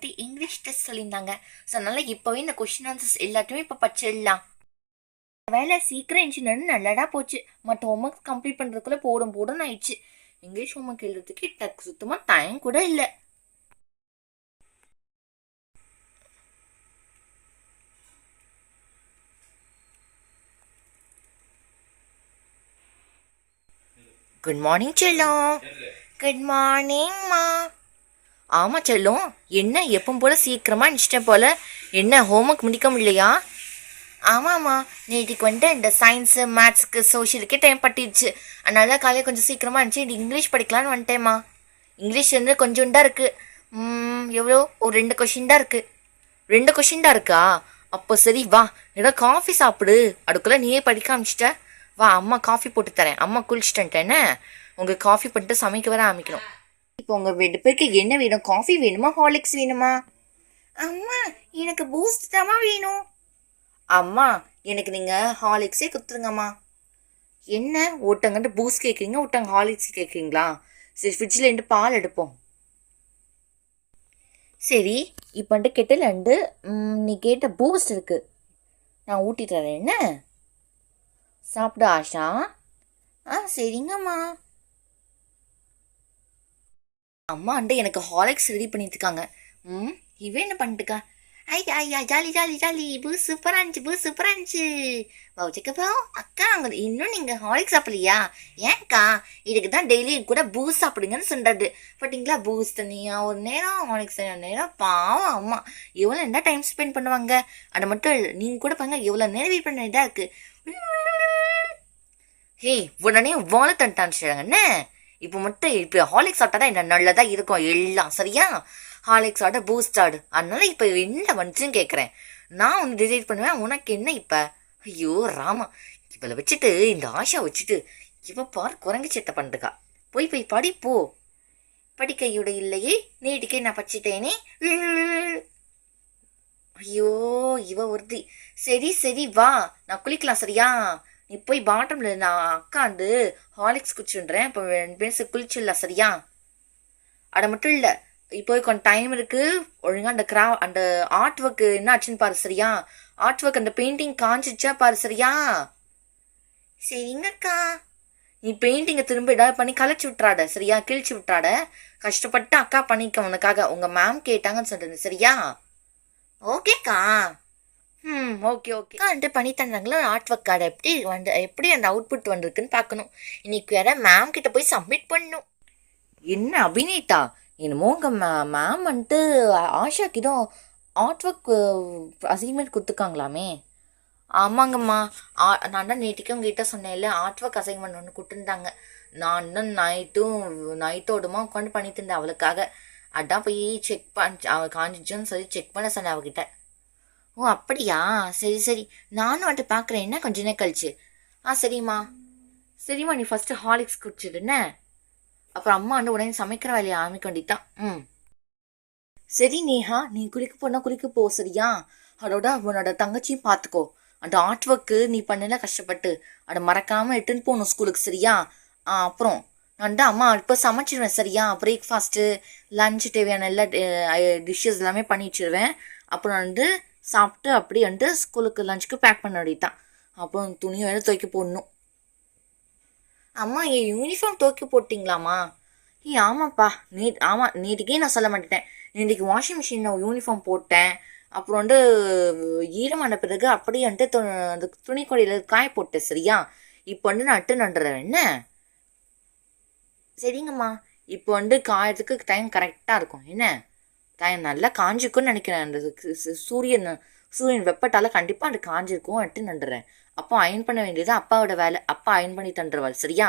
வந்துட்டு English test சொல்லியிருந்தாங்க. So அதனால இப்போவே இந்த கொஷின் ஆன்சர்ஸ் எல்லாத்தையுமே இப்போ படிச்சிடலாம். வேலை சீக்கிரம் இருந்துச்சுன்னு நல்லடா போச்சு. மற்ற ஹோம்ஒர்க் கம்ப்ளீட் பண்ணுறதுக்குள்ள போடும் போடும் ஆயிடுச்சு. இங்கிலீஷ் ஹோம்ஒர்க் எழுதுறதுக்கு டக் சுத்தமாக டைம் கூட இல்லை. குட் மார்னிங் செல்லம். குட் மார்னிங்மா ஆமாம் செல்லம். என்ன எப்பவும் போல் சீக்கிரமாக அனுப்பிச்சிட்டேன் போல். என்ன ஹோம்ஒர்க் முடிக்க முடியலையா ஆமாம்மா நேற்றுக்கு வந்துட்டு இந்த சயின்ஸு மேத்ஸுக்கு சோஷியலுக்கே டைம் பட்டிடுச்சு அதனால காலையில் கொஞ்சம் சீக்கிரமாக இருந்துச்சு இங்கிலீஷ் படிக்கலான்னு வந்துட்டேம்மா. இங்கிலீஷ் வந்து கொஞ்சோண்டா இருக்குது எவ்வளோ? ஒரு ரெண்டு கொஷின் தான் இருக்குது ரெண்டு கொஷின் தான் இருக்கா? அப்போ சரி வா. ஏதோ காஃபி சாப்பிடு. அதுக்குள்ளே நீயே படிக்க ஆரம்பிச்சிட்ட. வா அம்மா காஃபி போட்டு தரேன். அம்மா குளிச்சுட்டேன்ட்டேன்னு உங்களுக்கு காஃபி பண்ணிட்டு சமைக்க வர ஆரம்பிக்கணும். இப்போ உங்கள் ரெண்டு பேருக்கு என்ன வேணும்? காஃபி வேணுமா? ஹார்லிக்ஸ் வேணுமா? அம்மா எனக்கு பூஸ்ட் தாம்மா வேணும். அம்மா எனக்கு நீங்கள் ஹார்லிக்ஸே கொடுத்துருங்கம்மா. என்ன? ஒருத்தங்கிட்ட பூஸ்ட் கேட்குறீங்க ஒருத்தங்க ஹார்லிக்ஸ் கேட்குறீங்களா சரி ஃப்ரிட்ஜில் இருந்து பால் எடுப்போம். சரி இப்போ வந்துட்டு கெட்டில் வந்து நீ கேட்ட பூஸ்ட் இருக்குது நான் ஊட்டி தரேன் என்ன? சாப்பிடு ஆஷா. ஆ சரிங்கம்மா. அம்மா அண்டை எனக்கு ஹாலிக்ஸ் ரெடி பண்ணிட்டு இருக்காங்க ம் இவன் என்ன பண்ணிட்டுக்கா ஐயா ஐயா ஜாலி ஜாலி ஜாலி பூ சூப்பராக இருந்துச்சு பூ சூப்பராக இருந்துச்சு. வச்சுக்கப்போ அக்கா அங்கே இன்னும் நீங்கள் ஹாலிக்ஸ் சாப்பிடலையா? ஏன்க்கா? இதுக்கு தான் டெய்லி கூட பூஸ் சாப்பிடுங்கன்னு சொல்கிறது பட்டிங்களா பூஸ் தனியாக ஒரு நேரம் ஹாலிக்ஸ் தனியாக ஒரு நேரம் பாவம் அம்மா. எவ்வளோ என்ன டைம் ஸ்பெண்ட் பண்ணுவாங்க? அதை மட்டும் நீங்கள் கூட பாருங்க எவ்வளோ நேரம் வெயிட் பண்ண இதாக இருக்குது ஹே உடனே வாழை தண்டான்னு இப்போ மட்டும் இப்போ ஹாலிக்ஸ் சாப்பிட்டா தான் என்ன நல்லதா இருக்கும். எல்லாம் சரியா? ஹாலிக்ஸ் ஆட பூஸ்ட் ஆடு. அதனால இப்போ என்ன வந்துச்சுன்னு கேட்குறேன் நான் ஒன்று டிசைட் பண்ணுவேன். உனக்கு என்ன இப்போ? ஐயோ ராமா. இவளை வச்சுட்டு இந்த ஆஷா வச்சுட்டு இவ பார் குரங்கு சேட்டை பண்ணுறா போய் போய் படி போ. படிக்கையோட இல்லையே. நீட்டுக்கே நான் படிச்சிட்டேனே. ஐயோ இவ ஒருத்தி. சரி சரி வா. நான் குளிக்கலாம் சரியா? நீ போய் பாட்டம்ல நான் அக்கா வந்து ஹாலிக்ஸ் குடிச்சுன்றேன் இப்போ ரெண்டு பேரும் குளிச்சிடலாம் சரியா? அட மட்டும் இல்லை இப்போ கொஞ்சம் டைம் இருக்கு. ஒழுங்கா அந்த கிரா அந்த ஆர்ட் ஒர்க்கு என்ன ஆச்சுன்னு பாரு சரியா? ஆர்ட் ஒர்க் அந்த பெயிண்டிங் காஞ்சிச்சா பாரு சரியா? சரிங்கக்கா. நீ பெயிண்டிங்கை திரும்ப ஏதாவது பண்ணி கலைச்சி விட்றாட சரியா? கிழிச்சு விட்றாட கஷ்டப்பட்டு அக்கா பண்ணிக்க உனக்காக. உங்கள் மேம் கேட்டாங்கன்னு சொல்கிறேன் சரியா? ஓகேக்கா ம் ஓகே ஓகே. வந்துட்டு பண்ணி தந்தாங்களா? ஆர்ட் ஒர்க் கார்டு எப்படி வந்து எப்படி அந்த அவுட்புட் வந்திருக்குன்னு பார்க்கணும். இன்னைக்கு வேற மேம் கிட்ட போய் சப்மிட் பண்ணணும். என்ன அபிநீதா? என்னமோ உங்கள் மே மேம் வந்துட்டு ஆஷாக்கு ஏதோ ஆர்ட் ஒர்க் அசைன்மெண்ட் கொடுத்துருக்காங்களாமே. ஆமாங்கம்மா. ஆ நான் தான் நேற்றுக்கு உங்ககிட்ட சொன்னேன்ல ஆர்ட் ஒர்க் அசைன்மெண்ட் ஒன்று கொடுத்துருந்தாங்க. நான் இன்னும் நைட்டும் நைட்டோடுமா உட்காந்து பண்ணிட்டு இருந்தேன் அவளுக்காக. அதான் போய் செக் பண்ண அவள் காஞ்சிச்சுன்னு சொல்லி செக் பண்ண சொன்னேன் அவகிட்ட. ஓ அப்படியா? சரி சரி. நானும் வந்துட்டு பார்க்குறேன் என்ன கொஞ்ச நேரம் கழிச்சு? ஆ சரிம்மா. சரிம்மா நீ ஃபஸ்ட்டு ஹாலிக்ஸ் குடிச்சிடுன அப்புறம் அம்மா வந்து உடனே சமைக்கிற வேலையை ஆரம்பிக்க வேண்டியதான் ம். சரி நேஹா நீ குளிக்க போனால் குளிக்க போ சரியா? அதோட உன்னோட தங்கச்சியும் பார்த்துக்கோ அந்த ஆர்ட் ஒர்க்கு நீ பண்ணல கஷ்டப்பட்டு. அதை மறக்காமல் எடுத்துன்னு போகணும் ஸ்கூலுக்கு சரியா? ஆ அப்புறம் நான் தான் அம்மா இப்போ சமைச்சிடுவேன் சரியா? பிரேக்ஃபாஸ்ட்டு லஞ்ச் தேவையான எல்லா டிஷ்ஷஸ் எல்லாமே பண்ணி வச்சிருவேன். அப்புறம் வந்து சாப்பிட்டு அப்படி வந்துட்டு ஸ்கூலுக்கு லஞ்சுக்கு பேக் பண்ண வேண்டியதான் அப்புறம் துணியை வேணும் துவைக்க போடணும். அம்மா என் யூனிஃபார்ம் துவைக்க போட்டிங்களாம்மா? ஏ ஆமாப்பா. நீ ஆமாம் நேற்றுக்கே நான் சொல்ல மாட்டேன். நேற்றுக்கு வாஷிங் மிஷினில் யூனிஃபார்ம் போட்டேன். அப்புறம் வந்து ஈரமான பிறகு அப்படியே வந்துட்டு து அந்த துணி கொடியில் காய போட்டேன் சரியா? இப்போ வந்து நான் அட்டு நண்டுறேன் என்ன? சரிங்கம்மா. இப்போ வந்து காயத்துக்கு டைம் கரெக்டாக இருக்கும். என்ன? தான் நல்லா காஞ்சிக்கும்னு நினைக்கிறேன். அந்த சூரியன் சூரியன் வெப்பட்டால கண்டிப்பாக அது காஞ்சிருக்கும் அட்டு நண்டுறேன் அப்போ அயன் பண்ண வேண்டியது அப்பாவோட வேலை. அப்பா அயன் பண்ணி தந்துருவாள் சரியா?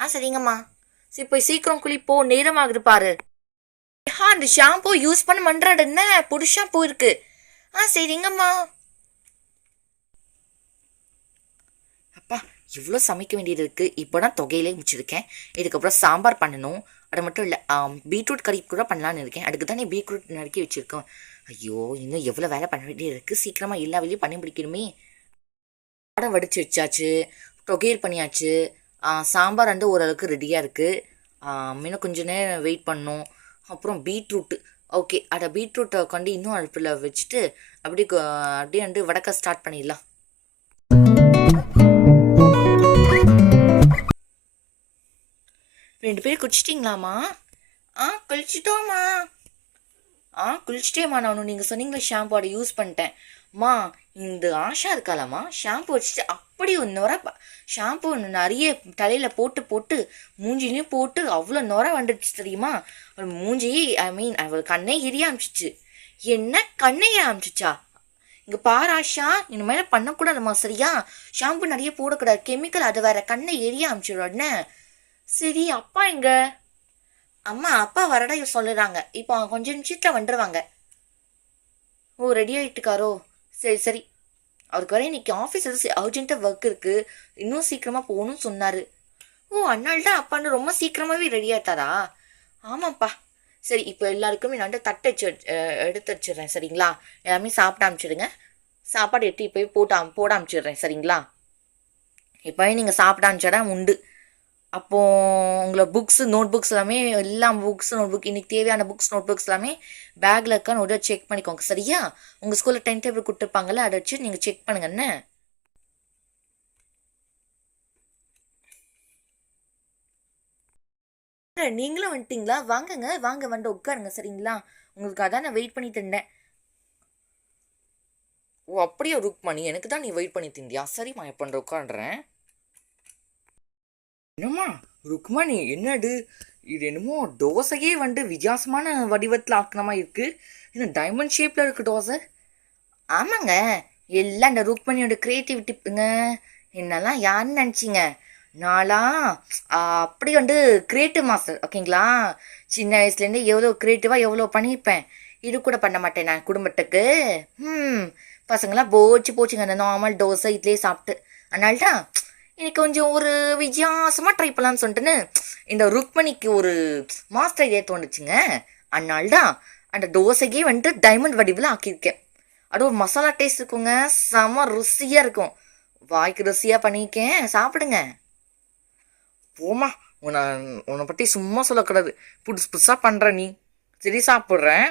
ஆ சரிங்கம்மா. சரி போய் சீக்கிரம் குளிப்போ நேரமாகுது பாரு. ஆ அந்த ஷாம்பு யூஸ் பண்ண மன்றாடு என்ன? புது ஷாம்பு இருக்கு. ஆ சரிங்கம்மா. அப்பா இவ்வளோ சமைக்க வேண்டியது இருக்குது இப்போ தான் தொகையிலே முடிச்சிருக்கேன். இதுக்கப்புறம் சாம்பார் பண்ணணும். அது மட்டும் இல்லை பீட்ரூட் கறி கூட பண்ணலான்னு இருக்கேன். அதுக்கு தானே பீட்ரூட் நறுக்கி வச்சுருக்கோம். ஐயோ இன்னும் எவ்வளோ வேலை பண்ண வேண்டியது இருக்குது சீக்கிரமாக எல்லா வேலையும் பண்ணி பிடிக்கணுமே சாதம் வடித்து வச்சாச்சு தொகையல் பண்ணியாச்சு. சாம்பார் வந்து ஓரளவுக்கு ரெடியாக இருக்குது இன்னும் கொஞ்ச நேரம் வெயிட் பண்ணோம் அப்புறம் பீட்ரூட்டு ஓகே அட பீட்ரூட்டை கொண்டு இன்னும் அடுப்பில் வச்சுட்டு அப்படியே அப்படியே வந்து வடக்க ஸ்டார்ட் பண்ணிடலாம். ரெண்டு பேரும் குளிச்சிட்டிங்களாம்மா? ஆ குளிச்சிட்டோம்மா. ஆ குளிச்சிட்டேம்மா நான். நீங்கள் சொன்னீங்களே ஷாம்பு யூஸ் பண்ணிட்டேன். இந்த ஆஷா இருக்காளம்மா. ஷாம்பு வச்சுட்டு அப்படி ஒரு நுர ஷாம்பு ஒன்று நிறைய தலையில் போட்டு போட்டு மூஞ்சிலையும் போட்டு அவ்வளோ நுர வந்துடுச்சு தெரியுமா? அவள் ஐ மீன் அவள் கண்ணே எரிய ஆரம்பிச்சிச்சு. என்ன கண்ணே எரிய ஆரம்பிச்சிச்சா? இங்கே பாரு ஆஷா இனிமேல் பண்ணக்கூடாதும்மா சரியா? ஷாம்பு நிறைய போடக்கூடாது. கெமிக்கல் அது வேற கண்ணை எரிய ஆரம்பிச்சிடும் உடனே சரி அப்பா எங்க? அம்மா அப்பா வரடா சொல்லுறாங்க. இப்போ அவங்க கொஞ்ச நிமிஷத்தில் வந்துடுவாங்க ஓ ரெடி ஆகிட்டுக்காரோ சரி சரி. அவருக்கு வர இன்னைக்கு ஆஃபீஸ் எதுவும் அர்ஜென்ட்டாக ஒர்க் இருக்குது இன்னும் சீக்கிரமாக போகணும்னு சொன்னார். ஓ அதனால தான் அப்பான்னு ரொம்ப சீக்கிரமாகவே ரெடி ஆயிட்டாரா? ஆமாப்பா. சரி இப்போ எல்லாருக்குமே நான் தட்டை வச்சு எடுத்து வச்சிடுறேன் சரிங்களா? எல்லாமே சாப்பிட அமிச்சிடுங்க சாப்பாடு எட்டி போய் போட்டு போட அமிச்சிடுறேன் சரிங்களா? இப்போவே நீங்கள் சாப்பிட அனுப்பிச்சடா உண்டு. அப்போ உங்களை புக்ஸ் நோட் புக்ஸ் எல்லாமே எல்லா புக்ஸ் நோட் புக் இன்னைக்கு தேவையான புக்ஸ் நோட் புக்ஸ் எல்லாமே பேக்கில் இருக்கான்னு ஒரு செக் பண்ணிக்கோங்க. சரியா? உங்கள் ஸ்கூலில் டைம் டேபிள் கொடுத்துருப்பாங்கல்ல அதை வச்சு நீங்கள் செக் பண்ணுங்க என்ன? நீங்களும் வந்துட்டீங்களா? வாங்கங்க வாங்க வந்து உட்காருங்க சரிங்களா? உங்களுக்கு அதான் நான் வெயிட் பண்ணிட்டு இருந்தேன். ஓ அப்படியே ருக்மணி? எனக்கு தான் நீ வெயிட் பண்ணி திண்டியா சரிம்மா எப்போ வந்து உட்காடுறேன் என்னம்மா ருக்மணி என்னடு இது என்னமோ தோசையே வந்து வித்தியாசமான வடிவத்தில் ஆக்கணமா இருக்குது இது டைமண்ட் ஷேப்பில் இருக்குது தோசை? ஆமாங்க. எல்லாம் இந்த ருக்மணியோட க்ரியேட்டிவிட்டிங்க என்னெல்லாம் யாருன்னு நினச்சிங்க? நான்லாம் அப்படி வந்து கிரியேட்டிவ் மாஸ்டர் ஓகேங்களா? சின்ன வயசுலேருந்து எவ்வளோ க்ரியேட்டிவாக எவ்வளோ பண்ணியிருப்பேன். இது கூட பண்ண மாட்டேன் நான் குடும்பத்துக்கு. ம் பசங்களாம் போச்சு போச்சுங்க அந்த நார்மல் தோசை இட்லியே சாப்பிட்டு. அதனால்தான் இன்னைக்கு கொஞ்சம் ஒரு வித்தியாசமாக ட்ரை பண்ணலான்னு சொல்லிட்டுன்னு இந்த ருக்மணிக்கு ஒரு மாஸ்டர் இதே தோணுச்சுங்க. அதனால தான் அந்த தோசைக்கே வந்துட்டு டைமண்ட் வடிவில் ஆக்கியிருக்கேன். அது ஒரு மசாலா டேஸ்ட் இருக்குங்க. செம ருசியாக இருக்கும். வாய்க்கு ருசியாக பண்ணியிருக்கேன். சாப்பிடுங்க. போமா உன்னை உன்னை பற்றி சும்மா சொல்லக்கூடாது. புதுசு புதுசாக பண்ணுற நீ. சரி சாப்பிட்றேன்.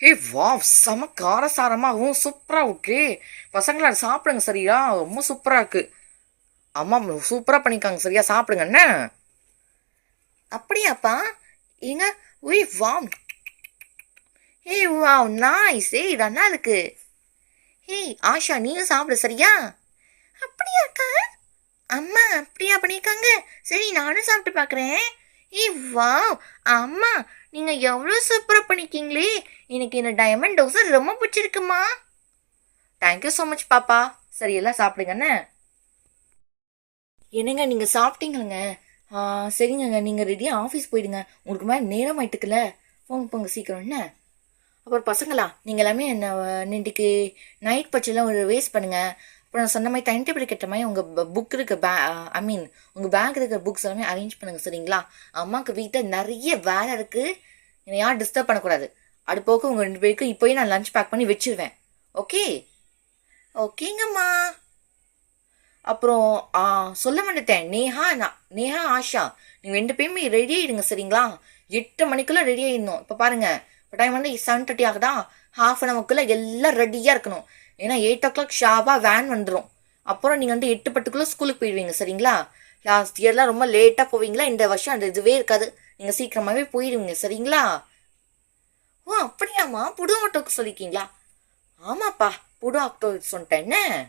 ஏய் வா செம காரசாரமாகவும் சூப்பராக ஓகே பசங்களா அதை சாப்பிடுங்க சரியா? ரொம்ப சூப்பராக இருக்கு. அம்மா சூப்பராக பண்ணிக்காங்க சரியா? சாப்பிடுங்க என்ன? அப்படியாப்பா? ஏங்க உய் வாம் ஏய் வாவ் நாய்ஸ் ஏய் நல்லா இருக்கு. ஏய் ஆஷா நீயும் சாப்பிடு சரியா? அப்படியாக்கா? அம்மா அப்படியா பண்ணியிருக்காங்க? சரி நானும் சாப்பிட்டு பார்க்குறேன். ஏய் வாவ்! அம்மா நீங்கள் எவ்வளோ சூப்பராக பண்ணிக்கீங்களே எனக்கு இந்த டைமண்ட் தோசை ரொம்ப பிடிச்சிருக்குமா? தேங்க்யூ ஸோ மச் பாப்பா. சரி எல்லாம் சாப்பிடுங்கண்ணே என்னங்க நீங்கள் சாப்பிட்டீங்களங்க? ஆ, சரிங்கங்க நீங்கள் ரெடியாக ஆஃபீஸ் போயிடுங்க. உங்களுக்கு மேலே நேரம் ஆயிட்டுக்கல போங்க போங்க சீக்கிரம் என்ன? அப்புறம் பசங்களா நீங்கள் எல்லாமே என்ன இன்னைக்கு நைட் பட்செல்லாம் ஒரு வேஸ்ட் பண்ணுங்கள் இப்போ நான் சொன்ன மாதிரி டைம் டேபிள் கேட்ட மாதிரி உங்கள் புக் இருக்க பே ஐ மீன் உங்கள் பேக் இருக்கிற புக்ஸ் எல்லாமே அரேஞ்ச் பண்ணுங்க சரிங்களா? அம்மாவுக்கு வீட்டில் நிறைய வேலை இருக்குது என்னை யாரும் டிஸ்டர்ப் பண்ணக்கூடாது. அது போக உங்கள் ரெண்டு பேருக்கும் இப்போயே நான் லஞ்ச் பேக் பண்ணி வச்சிருவேன். ஓகே ஓகேங்கம்மா அப்புறம் ஆ, சொல்ல மாட்டேன் நேஹா நான் நேஹா ஆஷா நீங்கள் ரெண்டு பேருமே ரெடி ஆயிடுங்க சரிங்களா? எட்டு மணிக்குள்ளே ரெடி ஆகிடணும் இப்போ பாருங்க இப்போ டைம் வந்து செவன் தேர்ட்டி ஆகுதா? ஹாஃப் அன் அவர்க்குள்ளே எல்லாம் ரெடியாக இருக்கணும். ஏன்னா எயிட் ஓ கிளாக் ஷாவாக வேன் வந்துடும் அப்புறம் நீங்கள் வந்து எட்டு பட்டுக்குள்ளே ஸ்கூலுக்கு போயிடுவீங்க சரிங்களா? லாஸ்ட் இயர்லாம் ரொம்ப லேட்டாக போவீங்களா? இந்த வருஷம் அந்த இதுவே இருக்காது. நீங்கள் சீக்கிரமாகவே போயிடுவீங்க சரிங்களா? ஓ அப்படியாம்மா? புது ஆட்டோக்கு சொல்லிருக்கீங்களா? ஆமாப்பா புது ஆட்டோ சொல்லிட்டேன். என்ன?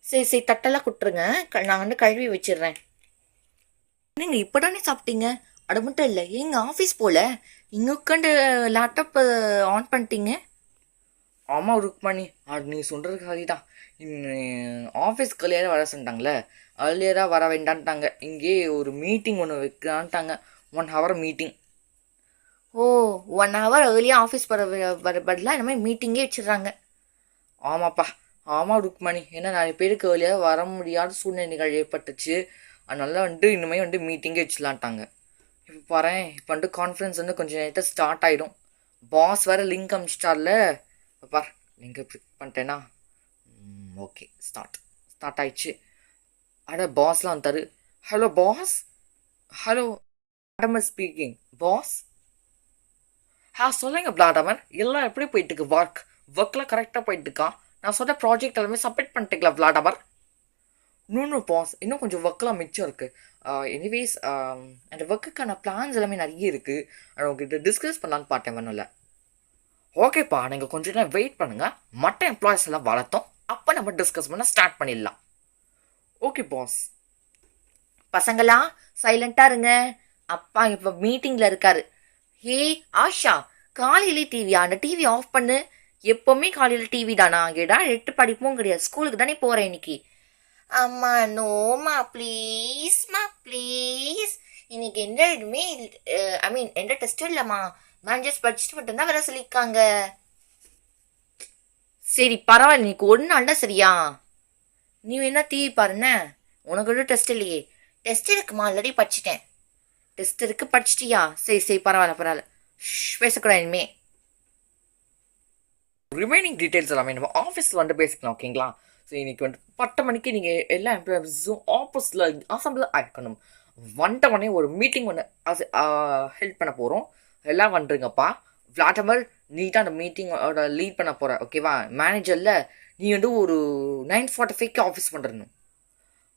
சரி சரி தட்டெல்லாம் கொடுத்துருங்க. க- நான் வந்து கழுவி வச்சிடுறேன். என்னங்க இப்போ தானே சாப்பிட்டீங்க? அது மட்டும் இல்லை எங்கள் ஆஃபீஸ் போல. இங்கே உட்காந்து லேப்டாப் ஆன் பண்ணிட்டீங்க. ஆமாம் ருக்மணி. நீ சொல்கிறது சரி தான் ஆஃபீஸ் கலியராக வர சொன்னாங்களே அர்லியராக வர வேண்டான்ட்டாங்க. இங்கே ஒரு மீட்டிங் ஒன்று வைக்கலான்ட்டாங்க. One hour meeting oh one hour ஏர்லியாக office வர வர பதிலாக இந்த மாதிரி மீட்டிங்கே வச்சிடுறாங்க. ஆமாப்பா. ஆமாம் ருக்மணி. ஏன்னா நிறைய பேருக்கு ஏர்லியாக வர முடியாத சூழ்நிலைகள் ஏற்பட்டுச்சு. அதனால வந்துட்டு இனிமேல் வந்து மீட்டிங்கே வச்சுலான்ட்டாங்க இப்போ பாரு இப்போ வந்துட்டு கான்ஃபரன்ஸ் வந்து கொஞ்சம் நேரத்தில் ஸ்டார்ட் ஆகிடும் பாஸ் வேறு லிங்க் அனுப்பிச்சிட்டார்ல இப்போ பார் நீங்கள் கிளிக் பண்ணிட்டேன்னா ஓகே ஸ்டார்ட் ஸ்டார்ட் ஆயிடுச்சு. அட பாஸ்லாம் தரு hello boss hello Vladimir speaking boss ஆ சொல்லுங்க பிளாடமர் எல்லாம் எப்படி போயிட்டு இருக்கு ஒர்க் ஒர்க்லாம் கரெக்டாக போயிட்டு இருக்கான் நான் சொன்ன ப்ராஜெக்ட் எல்லாமே சப்மிட் பண்ணிட்டீங்களா பிளாடமர் நூனு பாஸ் இன்னும் கொஞ்சம் ஒர்க்கெலாம் மிச்சம் இருக்குது எனிவேஸ் அந்த ஒர்க்குக்கான பிளான்ஸ் எல்லாமே நிறைய இருக்குது உங்ககிட்ட டிஸ்கஸ் பண்ணலான்னு பார்த்தேன் வேணும்ல ஓகேப்பா நீங்கள் கொஞ்ச நேரம் வெயிட் பண்ணுங்கள் மற்ற எம்ப்ளாயிஸ் எல்லாம் வளர்த்தோம். அப்போ நம்ம டிஸ்கஸ் பண்ண ஸ்டார்ட் பண்ணிடலாம். ஓகே பாஸ் பசங்களா சைலண்டா இருங்க. அப்பா இப்போ மீட்டிங்ல இருக்காரு. ஹே ஆஷா காலையிலே டிவியா அந்த டிவி ஆஃப் பண்ணு. எப்பவுமே காலையில டிவி தானா? ஏடா எட்டு படிப்பும் கிடையாது. ஸ்கூலுக்கு தானே போறேன் இன்னைக்கு. அம்மா நோமா ப்ளீஸ்மா ப்ளீஸ் இன்னைக்கு எந்த இதுவுமே ஐ மீன் எந்த டெஸ்ட்டும் இல்லைம்மா. மேனேஜர்ஸ் படிச்சுட்டு மட்டும்தான் வர சொல்லியிருக்காங்க. சரி பரவாயில்ல இன்னைக்கு ஒரு நாள் தான் சரியா. நீ வேணா டிவி பாருண்ண உனக்கு ஒரு டெஸ்ட் இல்லையே. டெஸ்ட் இருக்குமா ஆல்ரெடி படிச்சிட்டேன். டெஸ்ட் இருக்கு படிச்சிட்டியா? சரி சரி பரவாயில்ல பரவாயில்ல. பேசக்கூடாது இனிமே. ரிமைனிங் டீட்டெயில்ஸ் எல்லாமே நம்ம ஆஃபீஸில் வந்து பேசிக்கலாம் ஓகேங்களா ஸோ இன்னைக்கு வந்து பத்து மணிக்கு நீங்கள் எல்லா எம்ப்ளாயிஸும் ஆஃபீஸில் அசம்பிள் ஆயிருக்கணும் வந்த உடனே ஒரு மீட்டிங் ஒன்று அது ஹெல்ப் பண்ண போகிறோம் எல்லாம் வந்துருங்கப்பா விளாட்டமர் நீ தான் அந்த மீட்டிங்கோட லீட் பண்ண போகிற ஓகேவா மேனேஜரில் நீ வந்து ஒரு நைன் ஃபார்ட்டி ஃபைவ்க்கு ஆஃபீஸ் பண்ணுறணும்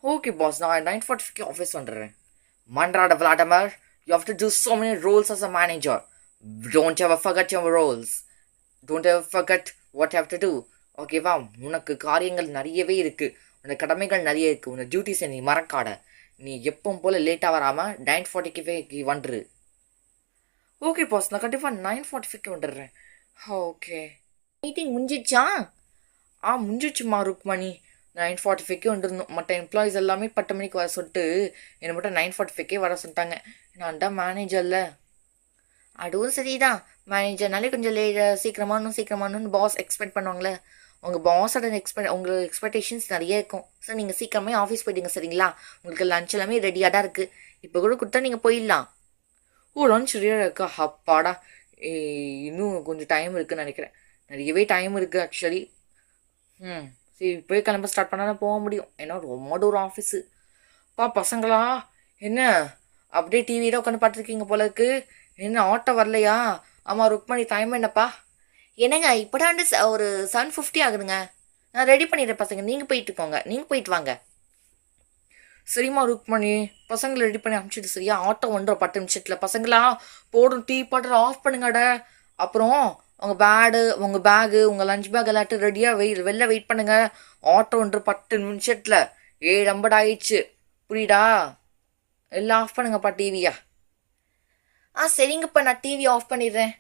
ஓகே பாஸ் நான் நைன் ஃபார்ட்டி ஃபைவ்க்கு ஆஃபீஸ் பண்ணுறேன் மன்றாட Vladimir you have to do so many roles as a manager don't have forget your roles don't have forget what have to do ஓகேவா உனக்கு காரியங்கள் நிறையவே இருக்குது உனக்கு கடமைகள் நிறைய இருக்குது உனக்கு டியூட்டிஸை நீ மறக்காட நீ எப்பவும் போல் லேட்டாக வராமல் நைன் ஃபார்ட்டிக்கு வந்துரு. ஓகே பாஸ் நான் கண்டிப்பாக நைன் ஃபார்ட்டி ஃபைவ்க்கு வந்துடுறேன். ஓகே மீட்டிங் முடிஞ்சிச்சா ஆ முடிஞ்சிச்சுமா ருக்மணி. நைன் ஃபார்ட்டி ஃபைவ்க்கே வந்துருந்தோம் மற்ற எம்ப்ளாயிஸ் எல்லாமே பத்து மணிக்கு வர சொல்லிட்டு என்னை மட்டும் நைன் ஃபார்ட்டி ஃபைவ்க்கே வர சொல்லிட்டாங்க. நான் தான் மேனேஜரில் அதுவும் சரிதான். மேனேஜர்னாலே கொஞ்சம் லே சீக்கிரமானும் சீக்கிரமானும் பாஸ் எக்ஸ்பெக்ட் பண்ணுவாங்களே உங்கள் பாஸோட எக்ஸ்பெக்ட் உங்களுக்கு எக்ஸ்பெக்டேஷன்ஸ் நிறைய இருக்கும். ஸோ நீங்கள் சீக்கிரமே ஆஃபீஸ் போயிட்டீங்க சரிங்களா? உங்களுக்கு லஞ்ச் எல்லாமே ரெடியாக தான் இருக்குது இப்போ கூட கொடுத்தா நீங்கள் போயிடலாம். ஓ லஞ்ச் ரெடியாக இருக்கா? அப்பாடா. இன்னும் கொஞ்சம் டைம் இருக்குன்னு நினைக்கிறேன். நிறையவே டைம் இருக்குது ஆக்சுவலி ம் சரி இப்போயே கிளம்ப ஸ்டார்ட் பண்ணால் போக முடியும். ஏன்னா ரொம்ப தூரம் ஆஃபீஸு பா பசங்களா என்ன? அப்படியே டிவியில் உட்காந்து பார்த்துருக்கீங்க போல இருக்கு. என்ன ஆட்டோ வரலையா? ஆமாம் ருக்மணி டைம் என்னப்பா? என்னங்க இப்போதான் வந்து ச- ஒரு செவன் ஃபிஃப்டி ஆகுதுங்க. நான் ரெடி பண்ணிடுறேன் பசங்க. நீங்கள் போயிட்டு போங்க. நீங்கள் போயிட்டு வாங்க. சரிம்மா ருக்மணி பசங்களை ரெடி பண்ணி அனுப்பிச்சிட்டு சரியா? ஆட்டோ ஒன்றரை பத்து நிமிஷத்தில். பசங்களா போடும் டீ பாட்டர் ஆஃப் பண்ணுங்கட. அப்புறம் உங்கள் பேடு உங்கள் பேகு உங்கள் லஞ்ச் பேக் எல்லாட்டும் ரெடியாக வெயில் வெளில வெயிட் பண்ணுங்கள் ஆட்டோ ஒன்று பத்து நிமிஷத்தில். ஏழு ஐம்பது ஆயிடுச்சு. புரியுடா எல்லாம் ஆஃப் பண்ணுங்கப்பா டிவியா ஆ சரிங்கப்பா நான் டிவி ஆஃப் பண்ணிடுறேன்.